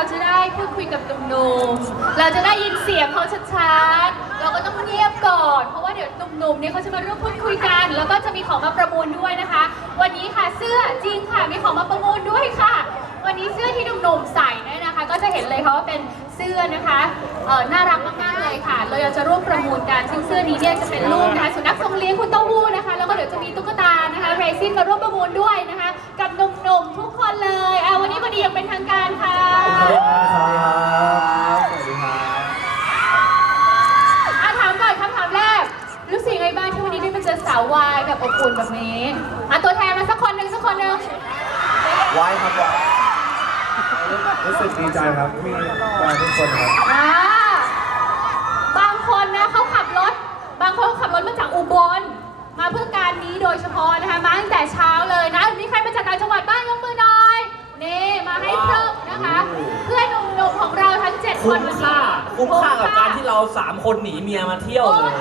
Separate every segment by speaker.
Speaker 1: จะได้พูดคุยกับหนุ่มๆเราจะได้ยินเสียงเขาชัดๆเราก็ต้องเงียบก่อนเพราะว่าเดี๋ยวหนุ่มๆเนี่ยเขาจะมาร่วมพูดคุยกันแล้วก็จะมีของมาประมูลด้วยนะคะวันนี้ค่ะเสื้อจริงค่ะมีของมาประมูลด้วยค่ะวันนี้เสื้อที่หนุ่มๆใส่เนี่ยนะคะก็จะเห็นเลยค่ะว่าเป็นเสื้อนะคะน่ารักมากๆเลยค่ะเราอยากจะร่วมประมูลกันซึ่งเสื้อนี้เนี่ยจะเป็นรูปนะคะสุนัขทรงเลี้ยงคุณเต้าหู้นะคะแล้วก็เดี๋ยวจะมีตุ๊กตานะคะเรซินมาร่วมประมูลด้วยนะคะกับหนุ่มๆทุกคนเลยวันนี้พอดียังเป็นทางการค่ะ
Speaker 2: สวัสดีครับสวัสดีครับ
Speaker 1: ถามก่อนคำถามแรกรู้สึกไงบ้างที่วันนี้ได้มาเจอสาววายแบบอบอุ่นแบบนี้ตัวแทนมาสักคนหนึ่ง
Speaker 2: วายครับวายรู้สึกดีใจครับมีมาทุกคนครับ
Speaker 1: บางคนนะเขาขับรถมาจากอุบลมาเพื่อการนี้โดยเฉพาะนะคะมาตั้งแต่เช้าเลยนะมีใครมาจากต่างจังหวัดบ้างยกมือหน่อยนี่มาให้เพิ่มนะคะเพื่อนหนุ่มๆของเราทั้ง7คน
Speaker 3: คุ้มค่ากับการที่เรา3คนหนีเมียมาเที่ยวเลย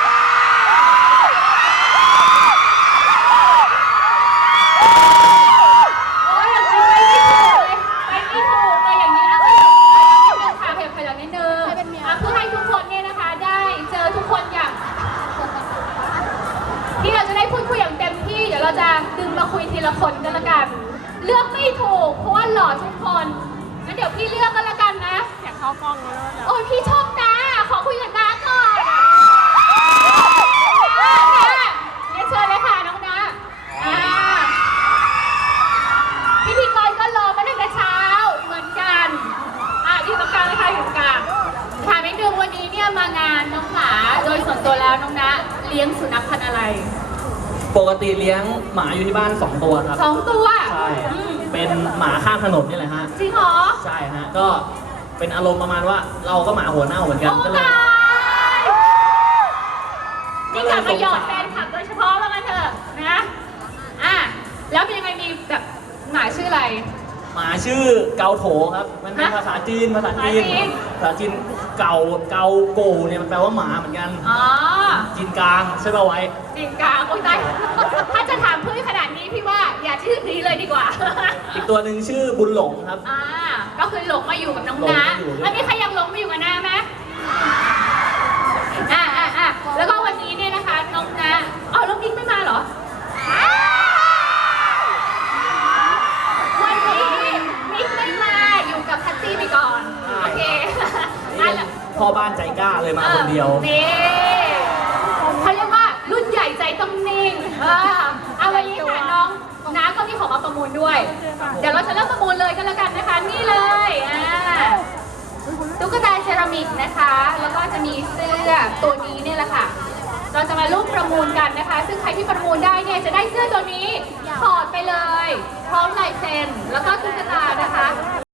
Speaker 1: ที่เราจะได้พูดคุยอย่างเต็มที่เดี๋ยวเราจะดึงมาคุยทีละคนกันละกันเลือกไม่ถูกเพราะว่าหล่อทุกคนงั้นเดี๋ยวพี่เลือกกันละกันนะ
Speaker 4: อยากเข้ากล้องแล้ว
Speaker 1: โอ้ยพี่ชอบนะขอคุยกับน้าก่อนเรียนเชิญเลยค่ะน้องนะพิธีกรก็รอมาตั้งแต่เช้าเหมือนกันอยู่ตรงกลางเลยค่ะอยู่ตรงกลางถามนิดนึงวันนี้เนี่ยมางานน้องหมาโดยส่วนตัวแล้วน้องนะเลี้ยงสุนัขพันธุ์อะไร
Speaker 3: ปกติเลี้ยงหมาอยู่ที่บ้าน2 ตัวครับ
Speaker 1: 2 ตัว
Speaker 3: ใช่เป็นหมาข้างถนนนี่แหละฮะ
Speaker 1: จริงเหรอ
Speaker 3: ใช่ฮะก็เป็นอารมณ์ประมาณว่าเราก็หมาหัวเน่าเหมือนกันก็เลย
Speaker 1: นี่กลับมาหยอดแฟนคลับโดยเฉพาะว่างั้นเถอะนะแล้วเป็นยังไงมีแบบหมาชื่ออะไร
Speaker 3: หมาชื่อเกาโถครับมันเป็นภาษาจีนเกาโกเนี่ยมันแปลว่าหมาเหมือนกันจีนกลางใช่ป่ะไว้
Speaker 1: จีนกลางโอ้ยตายถ้าจะถามเพื่อนขนาดนี้พี่ว่าอย่าชื่อนี้เลยดีกว่า
Speaker 3: อีกตัวหนึ่งชื่อบุญหลงครับ
Speaker 1: ก็คือหลงมาอยู่กับน้องน้าแล้วมีใครยังหลงมาอยู่กับน้าไหมแล้วก็วันนี้เนี่ยนะคะน้องน้าแล้วมิกไม่มาเหรอวันนี้มิกไม่มาอยู่กับแพตตี้ไปก่อนโอเค
Speaker 3: พ่อบ้านใจกล้าเลยมาคนเดียว
Speaker 1: นี่เขาเรียกว่ารุ่นใหญ่ใจต้องนิ่งวันนี้ค่ะน้องน้าก็มีของมาประมูลด้วยเดี๋ยวเราจะเริ่มประมูลเลยกันแล้วกันนะคะนี่เลยตุ๊กตาเซรามิกนะคะแล้วก็จะมีเสื้อตัวนี้เนี่ยแหละค่ะเราจะมาร่วมประมูลกันนะคะซึ่งใครที่ประมูลได้เนี่ยจะได้เสื้อตัวนี้ถอดไปเลยพร้อมลายเซ็นแล้วก็ตุ๊กตานะคะ